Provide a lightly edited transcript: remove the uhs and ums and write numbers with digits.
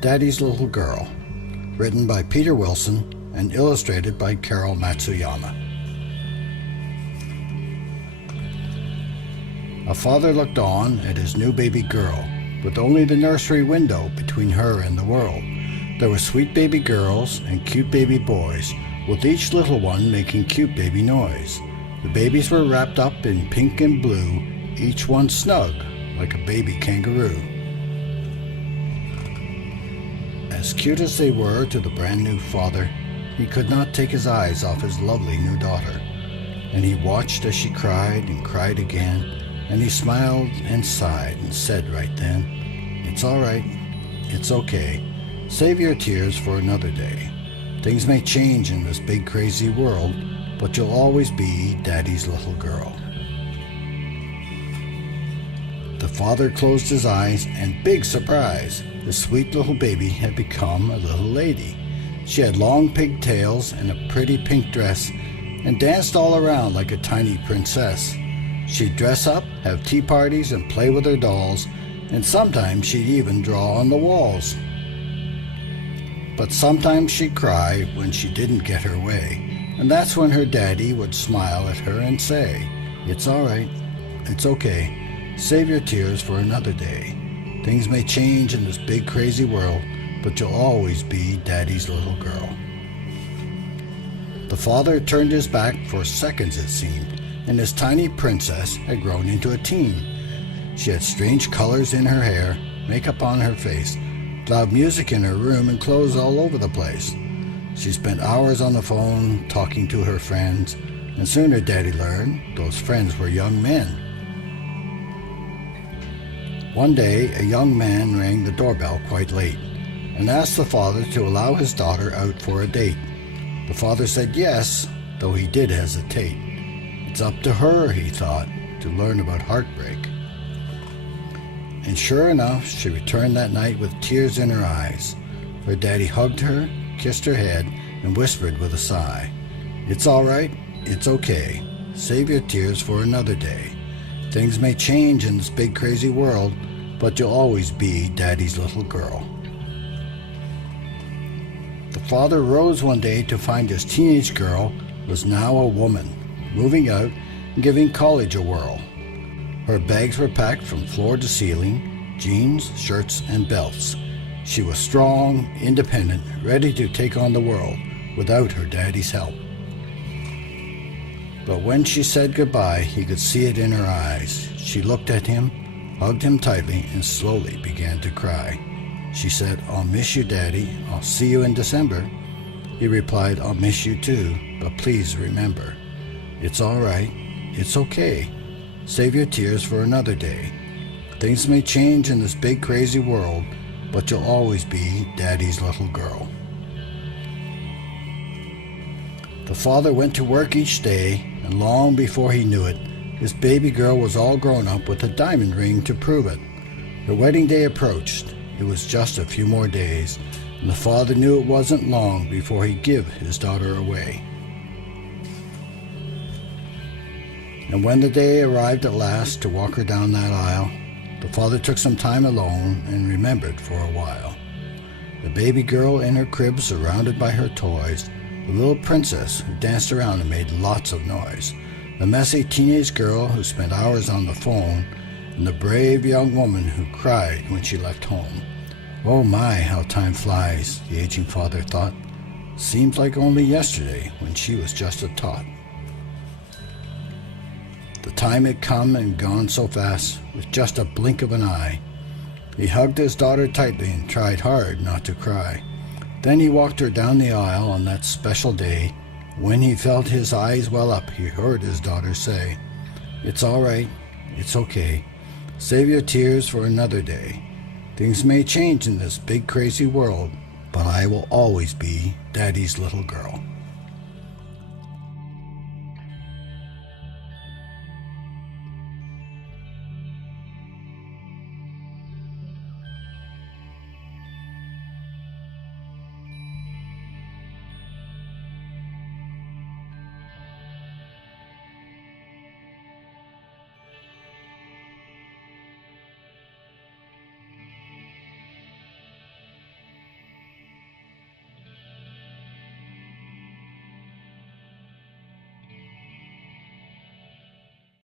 Daddy's Little Girl, written by Peter Wilson and illustrated by Carol Matsuyama. A father looked on at his new baby girl, with only the nursery window between her and the world. There were sweet baby girls and cute baby boys, with each little one making cute baby noise. The babies were wrapped up in pink and blue, each one snug like a baby kangaroo. As cute as they were to the brand new father, he could not take his eyes off his lovely new daughter. And he watched as she cried and cried again, and he smiled and sighed and said right then, "It's all right, it's okay. Save your tears for another day. Things may change in this big crazy world, but you'll always be Daddy's little girl." The father closed his eyes, and big surprise, the sweet little baby had become a little lady. She had long pigtails and a pretty pink dress, and danced all around like a tiny princess. She'd dress up, have tea parties, and play with her dolls, and sometimes she'd even draw on the walls. But sometimes she'd cry when she didn't get her way, and that's when her daddy would smile at her and say, "It's all right, it's okay. Save your tears for another day. Things may change in this big crazy world, but you'll always be Daddy's little girl." The father turned his back for seconds it seemed, and his tiny princess had grown into a teen. She had strange colors in her hair, makeup on her face, loud music in her room, and clothes all over the place. She spent hours on the phone talking to her friends, and soon her daddy learned those friends were young men. One day, a young man rang the doorbell quite late and asked the father to allow his daughter out for a date. The father said yes, though he did hesitate. It's up to her, he thought, to learn about heartbreak. And sure enough, she returned that night with tears in her eyes. Her daddy hugged her, kissed her head, and whispered with a sigh, "It's all right, it's okay. Save your tears for another day. Things may change in this big crazy world, but you'll always be Daddy's little girl." The father rose one day to find his teenage girl was now a woman, moving out and giving college a whirl. Her bags were packed from floor to ceiling, jeans, shirts, and belts. She was strong, independent, ready to take on the world without her daddy's help. But when she said goodbye, he could see it in her eyes. She looked at him, hugged him tightly, and slowly began to cry. She said, "I'll miss you, Daddy. I'll see you in December." He replied, "I'll miss you too, but please remember, it's all right, it's okay. Save your tears for another day. Things may change in this big crazy world, but you'll always be Daddy's little girl." The father went to work each day, and long before he knew it, his baby girl was all grown up with a diamond ring to prove it. The wedding day approached. It was just a few more days, and the father knew it wasn't long before he'd give his daughter away. And when the day arrived at last to walk her down that aisle, the father took some time alone and remembered for a while. The baby girl in her crib surrounded by her toys, the little princess who danced around and made lots of noise, the messy teenage girl who spent hours on the phone, and the brave young woman who cried when she left home. Oh my, how time flies, the aging father thought. Seems like only yesterday when she was just a tot. The time had come and gone so fast, with just a blink of an eye. He hugged his daughter tightly and tried hard not to cry. Then he walked her down the aisle on that special day. When he felt his eyes well up, he heard his daughter say, "It's all right, it's okay. Save your tears for another day. Things may change in this big crazy world, but I will always be Daddy's little girl."